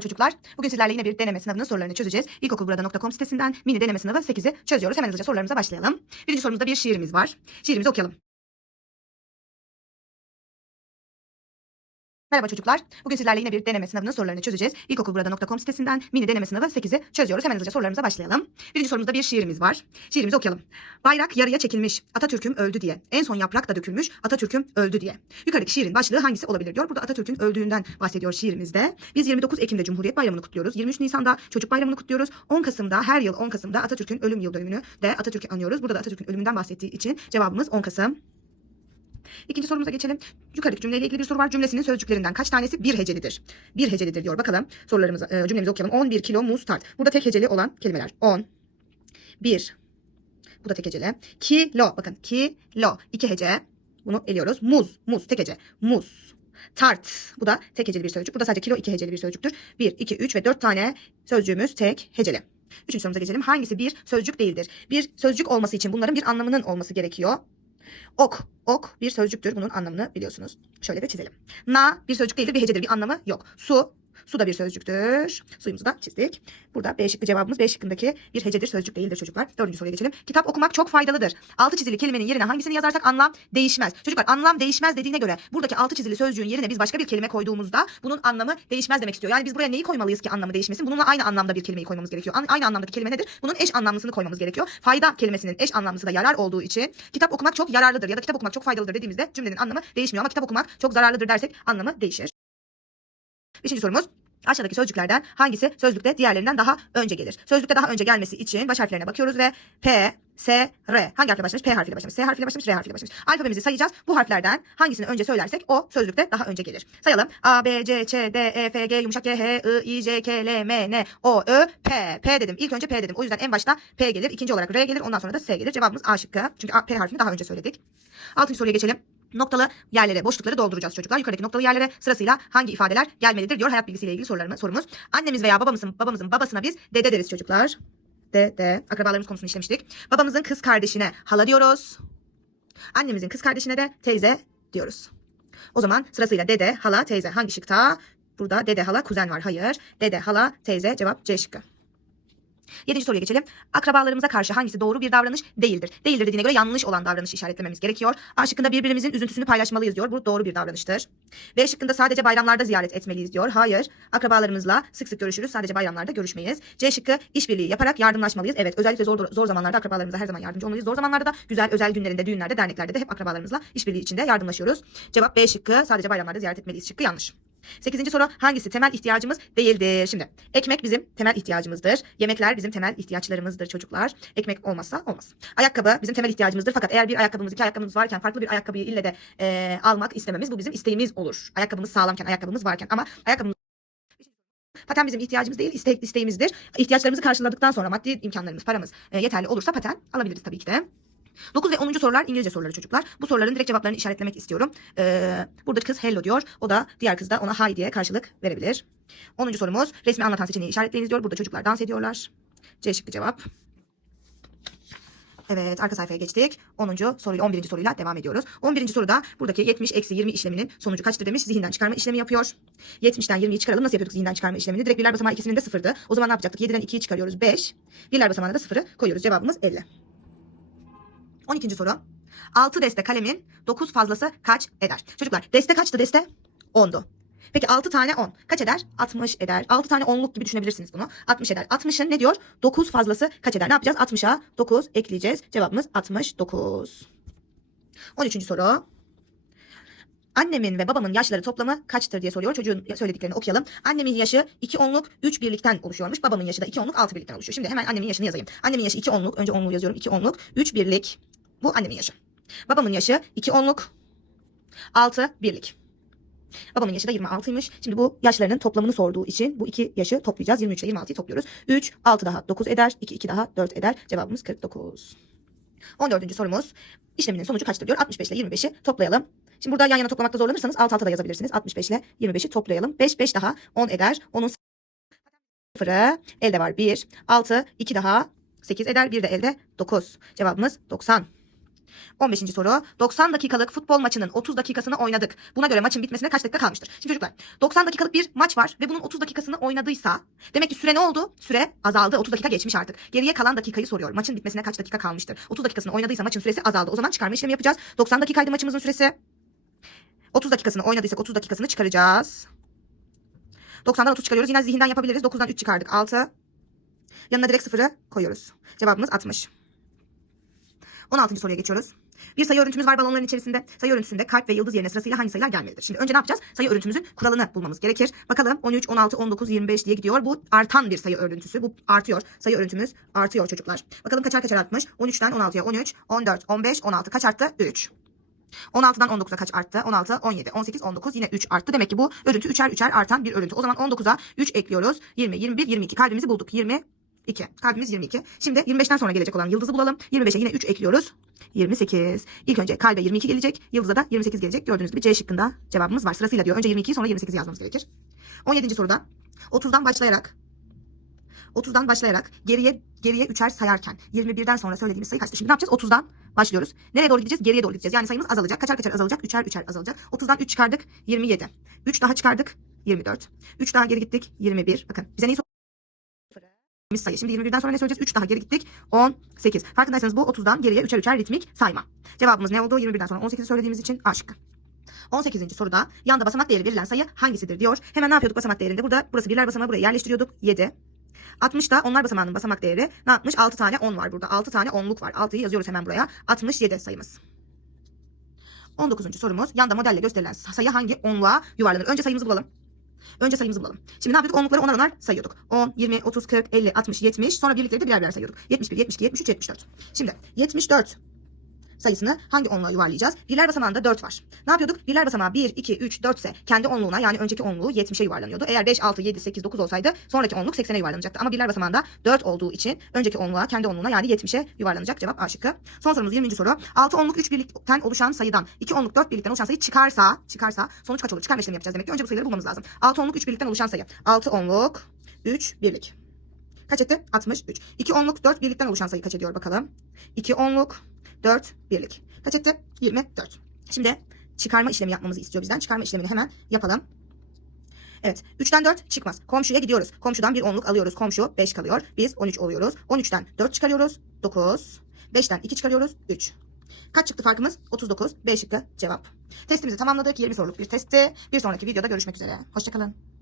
Çocuklar, bugün sizlerle yine bir deneme sınavının sorularını çözeceğiz. İlkokulburada.com sitesinden mini deneme sınavı 8'i çözüyoruz. Hemen hızlıca sorularımıza başlayalım. Birinci sorumuzda bir şiirimiz var. Şiirimizi okuyalım. Merhaba çocuklar. Bugün sizlerle yine bir deneme sınavının sorularını çözeceğiz. İlkokulburada.com sitesinden mini deneme sınavı 8'i çözüyoruz. Hemen hızlıca sorularımıza başlayalım. Birinci sorumuzda bir şiirimiz var. Şiirimizi okuyalım. Bayrak yarıya çekilmiş. Atatürk'üm öldü diye. En son yaprak da dökülmüş. Atatürk'üm öldü diye. Yukarıdaki şiirin başlığı hangisi olabilir diyor. Burada Atatürk'ün öldüğünden bahsediyor şiirimizde. Biz 29 Ekim'de Cumhuriyet Bayramı'nı kutluyoruz. 23 Nisan'da Çocuk Bayramı'nı kutluyoruz. 10 Kasım'da her yıl 10 Kasım'da Atatürk'ün ölüm yıl dönümünü de Atatürk'ü anıyoruz. Burada da Atatürk'ün ölümünden bahsettiği için cevabımız 10 Kasım. İkinci sorumuza geçelim. Yukarıdaki cümleyle ilgili bir soru var. Cümlesinin sözcüklerinden kaç tanesi bir hecelidir? Bir hecelidir diyor. Bakalım sorularımıza, e, cümlemizi okuyalım. 11 kilo muz tart. Burada tek heceli olan kelimeler. 10, 1, bu da tek heceli. Kilo, bakın kilo, iki hece. Bunu eliyoruz. Muz, muz, tek hece. Muz. Tart, bu da tek heceli bir sözcük. Bu da sadece kilo iki heceli bir sözcüktür. 1, 2, 3 ve 4 tane sözcüğümüz tek heceli. Üçüncü sorumuza geçelim. Hangisi bir sözcük değildir? Bir sözcük olması için bunların bir anlamının olması gerekiyor. Ok, ok bir sözcüktür. Bunun anlamını biliyorsunuz. Şöyle de çizelim. Na bir sözcük değildir, bir hecedir, bir anlamı yok. Su, su da bir sözcüktür. Suyumuzu da çizdik. Burada B şıkkı cevabımız B şıkkındaki bir hecedir, sözcük değildir çocuklar. Dördüncü soruya geçelim. Kitap okumak çok faydalıdır. Altı çizili kelimenin yerine hangisini yazarsak anlam değişmez. Çocuklar anlam değişmez dediğine göre buradaki altı çizili sözcüğün yerine biz başka bir kelime koyduğumuzda bunun anlamı değişmez demek istiyor. Yani biz buraya neyi koymalıyız ki anlamı değişmesin? Bununla aynı anlamda bir kelimeyi koymamız gerekiyor. Aynı anlamdaki kelime nedir? Bunun eş anlamlısını koymamız gerekiyor. Fayda kelimesinin eş anlamlısı da yarar olduğu için kitap okumak çok yararlıdır ya da kitap okumak çok faydalıdır dediğimizde cümlenin anlamı değişmiyor ama kitap okumak çok zararlıdır dersek anlamı değişir. Beşinci sorumuz. Aşağıdaki sözcüklerden hangisi sözlükte diğerlerinden daha önce gelir? Sözlükte daha önce gelmesi için baş harflerine bakıyoruz ve P, S, R. Hangi harfle başlamış? P harfiyle başlamış. S harfiyle başlamış, R harfiyle başlamış. Alfabemizi sayacağız. Bu harflerden hangisini önce söylersek o sözlükte daha önce gelir. Sayalım. A, B, C, Ç, D, E, F, G, yumuşak G, H, I, I, J, K, L, M, N, O, Ö, P. P dedim. İlk önce P dedim. O yüzden en başta P gelir. ikinci olarak R gelir. Ondan sonra da S gelir. Cevabımız A şıkkı. Çünkü A, P harfini daha önce söyledik. Altıncı soruya geçelim. Noktalı yerlere, boşlukları dolduracağız çocuklar. Yukarıdaki noktalı yerlere sırasıyla hangi ifadeler gelmelidir diyor hayat bilgisiyle ilgili sorularımız, sorumuz. Annemiz veya babamızın babamızın babasına biz dede deriz çocuklar. Dede. Akrabalarımız konusunu işlemiştik. Babamızın kız kardeşine hala diyoruz. Annemizin kız kardeşine de teyze diyoruz. O zaman sırasıyla dede, hala, teyze. Hangi şıkta? Burada dede, hala, kuzen var. Hayır. Dede, hala, teyze. Cevap C şıkkı. Yedinci soruya geçelim. Akrabalarımıza karşı hangisi doğru bir davranış değildir? Değildir dediğine göre yanlış olan davranışı işaretlememiz gerekiyor. A şıkkında birbirimizin üzüntüsünü paylaşmalıyız diyor. Bu doğru bir davranıştır. B şıkkında sadece bayramlarda ziyaret etmeliyiz diyor. Hayır. Akrabalarımızla sık sık görüşürüz. Sadece bayramlarda görüşmeyiz. C şıkkı işbirliği yaparak yardımlaşmalıyız. Evet özellikle zor, zor zamanlarda akrabalarımıza her zaman yardımcı olmalıyız. Zor zamanlarda da güzel özel günlerinde, düğünlerde, derneklerde de hep akrabalarımızla işbirliği içinde yardımlaşıyoruz. Cevap B şıkkı sadece bayramlarda ziyaret etmeliyiz şıkkı yanlış. Sekizinci soru hangisi temel ihtiyacımız değildir? Şimdi ekmek bizim temel ihtiyacımızdır. Yemekler bizim temel ihtiyaçlarımızdır çocuklar. Ekmek olmazsa olmaz. Ayakkabı bizim temel ihtiyacımızdır. Fakat eğer bir ayakkabımız iki ayakkabımız varken farklı bir ayakkabıyı ille de eee, almak istememiz bu bizim isteğimiz olur. Ayakkabımız sağlamken ayakkabımız varken ama ayakkabımız Paten bizim ihtiyacımız değil, iste, isteğimizdir. İhtiyaçlarımızı karşıladıktan sonra maddi imkanlarımız, paramız e, yeterli olursa paten alabiliriz tabii ki de. 9 ve 10. sorular İngilizce soruları çocuklar. Bu soruların direkt cevaplarını işaretlemek istiyorum. Ee, burada kız hello diyor. O da diğer kız da ona hi diye karşılık verebilir. 10. sorumuz resmi anlatan seçeneği işaretleyiniz diyor. Burada çocuklar dans ediyorlar. C şıkkı cevap. Evet arka sayfaya geçtik. 10. soruyla 11. soruyla devam ediyoruz. 11. soruda buradaki 70 eksi 20 işleminin sonucu kaçtır demiş. Zihinden çıkarma işlemi yapıyor. 70'ten 20'yi çıkaralım. Nasıl yapıyorduk zihinden çıkarma işlemini? Direkt birler basamağı ikisinin de sıfırdı. O zaman ne yapacaktık? 7'den 2'yi çıkarıyoruz. 5. Birler basamağına da sıfırı koyuyoruz. Cevabımız 50. 12. soru. 6 deste kalemin 9 fazlası kaç eder? Çocuklar deste kaçtı deste? 10'du. Peki 6 tane 10 kaç eder? 60 eder. 6 tane 10'luk gibi düşünebilirsiniz bunu. 60 eder. 60'ın ne diyor? 9 fazlası kaç eder? Ne yapacağız? 60'a 9 ekleyeceğiz. Cevabımız 69. 13. soru. Annemin ve babamın yaşları toplamı kaçtır diye soruyor. Çocuğun söylediklerini okuyalım. Annemin yaşı 2 onluk 3 birlikten oluşuyormuş. Babamın yaşı da 2 onluk 6 birlikten oluşuyor. Şimdi hemen annemin yaşını yazayım. Annemin yaşı 2 onluk. Önce onluğu yazıyorum. 2 onluk 3 birlik. Bu annemin yaşı. Babamın yaşı 2 onluk 6 birlik. Babamın yaşı da 26'ymış. Şimdi bu yaşlarının toplamını sorduğu için bu iki yaşı toplayacağız. 23 ile 26'yı topluyoruz. 3, 6 daha 9 eder. 2, 2 daha 4 eder. Cevabımız 49. 14. sorumuz. İşleminin sonucu kaçtır diyor. 65 ile 25'i toplayalım. Şimdi burada yan yana toplamakta zorlanırsanız alt alta da yazabilirsiniz. 65 ile 25'i toplayalım. 5, 5 daha 10 eder. 10'un sıfırı elde var 1. 6, 2 daha 8 eder. 1 de elde 9. Cevabımız 90. 15. soru. 90 dakikalık futbol maçının 30 dakikasını oynadık. Buna göre maçın bitmesine kaç dakika kalmıştır? Şimdi çocuklar 90 dakikalık bir maç var ve bunun 30 dakikasını oynadıysa demek ki süre ne oldu? Süre azaldı. 30 dakika geçmiş artık. Geriye kalan dakikayı soruyor. Maçın bitmesine kaç dakika kalmıştır? 30 dakikasını oynadıysa maçın süresi azaldı. O zaman çıkarma işlemi yapacağız. 90 dakikaydı maçımızın süresi. 30 dakikasını oynadıysak 30 dakikasını çıkaracağız. 90'dan 30 çıkarıyoruz. Yine zihinden yapabiliriz. 9'dan 3 çıkardık. 6. Yanına direkt sıfırı koyuyoruz. Cevabımız 60. 16. soruya geçiyoruz. Bir sayı örüntümüz var balonların içerisinde. Sayı örüntüsünde kalp ve yıldız yerine sırasıyla hangi sayılar gelmelidir? Şimdi önce ne yapacağız? Sayı örüntümüzün kuralını bulmamız gerekir. Bakalım 13, 16, 19, 25 diye gidiyor. Bu artan bir sayı örüntüsü. Bu artıyor. Sayı örüntümüz artıyor çocuklar. Bakalım kaçar kaçar artmış? 13'ten 16'ya 13, 14, 15, 16 kaç arttı? 3. 16'dan 19'a kaç arttı? 16, 17, 18, 19 yine 3 arttı. Demek ki bu örüntü üçer üçer artan bir örüntü. O zaman 19'a 3 ekliyoruz. 20, 21, 22 kalbimizi bulduk. 20, 2. Kalbimiz 22. Şimdi 25'ten sonra gelecek olan yıldızı bulalım. 25'e yine 3 ekliyoruz. 28. İlk önce kalbe 22 gelecek. Yıldıza da 28 gelecek. Gördüğünüz gibi C şıkkında cevabımız var. Sırasıyla diyor. Önce 22'yi sonra 28 yazmamız gerekir. 17. soruda 30'dan başlayarak 30'dan başlayarak geriye geriye üçer sayarken 21'den sonra söylediğimiz sayı kaçtı? Şimdi ne yapacağız? 30'dan başlıyoruz. Nereye doğru gideceğiz? Geriye doğru gideceğiz. Yani sayımız azalacak. Kaçar kaçar azalacak? Üçer üçer azalacak. 30'dan 3 çıkardık. 27. 3 daha çıkardık. 24. 3 daha geri gittik. 21. Bakın bize neyi Biz sayı. Şimdi 21'den sonra ne söyleyeceğiz? 3 daha geri gittik. 18. Farkındaysanız bu 30'dan geriye üçer üçer ritmik sayma. Cevabımız ne oldu? 21'den sonra 18'i söylediğimiz için A şıkkı. 18. soruda yanda basamak değeri verilen sayı hangisidir diyor. Hemen ne yapıyorduk basamak değerinde? Burada burası birler basamağı buraya yerleştiriyorduk. 7. 60'da onlar basamağının basamak değeri ne yapmış? 6 tane 10 var burada. 6 tane 10'luk var. 6'yı yazıyoruz hemen buraya. 67 sayımız. 19. sorumuz. Yanda modelle gösterilen sayı hangi onluğa yuvarlanır? Önce sayımızı bulalım. Önce sayımızı bulalım. Şimdi ne yapıyorduk? Onlukları onar onar sayıyorduk. 10, 20, 30, 40, 50, 60, 70. Sonra birlikleri de birer birer sayıyorduk. 71, 72, 73, 74. Şimdi 74 sayısını hangi onluğa yuvarlayacağız? Birler basamağında 4 var. Ne yapıyorduk? Birler basamağı 1, 2, 3, 4 ise kendi onluğuna yani önceki onluğu 70'e yuvarlanıyordu. Eğer 5, 6, 7, 8, 9 olsaydı sonraki onluk 80'e yuvarlanacaktı. Ama birler basamağında 4 olduğu için önceki onluğa kendi onluğuna yani 70'e yuvarlanacak. Cevap A şıkkı. Son sorumuz 20. soru. 6 onluk 3 birlikten oluşan sayıdan 2 onluk 4 birlikten oluşan sayı çıkarsa çıkarsa sonuç kaç olur? Çıkarma işlemi yapacağız demek ki. Önce bu sayıları bulmamız lazım. 6 onluk 3 birlikten oluşan sayı. 6 onluk 3 birlik. Kaç etti? 63. 2 onluk 4 birlikten oluşan sayı kaç ediyor bakalım. 2 onluk 4 birlik. Kaç etti? 24. Şimdi çıkarma işlemi yapmamızı istiyor bizden. Çıkarma işlemini hemen yapalım. Evet. 3'ten 4 çıkmaz. Komşuya gidiyoruz. Komşudan bir onluk alıyoruz. Komşu 5 kalıyor. Biz 13 oluyoruz. 13'ten 4 çıkarıyoruz. 9. 5'ten 2 çıkarıyoruz. 3. Kaç çıktı farkımız? 39. B şıkkı cevap. Testimizi tamamladık. 20 soruluk bir testti. Bir sonraki videoda görüşmek üzere. Hoşçakalın.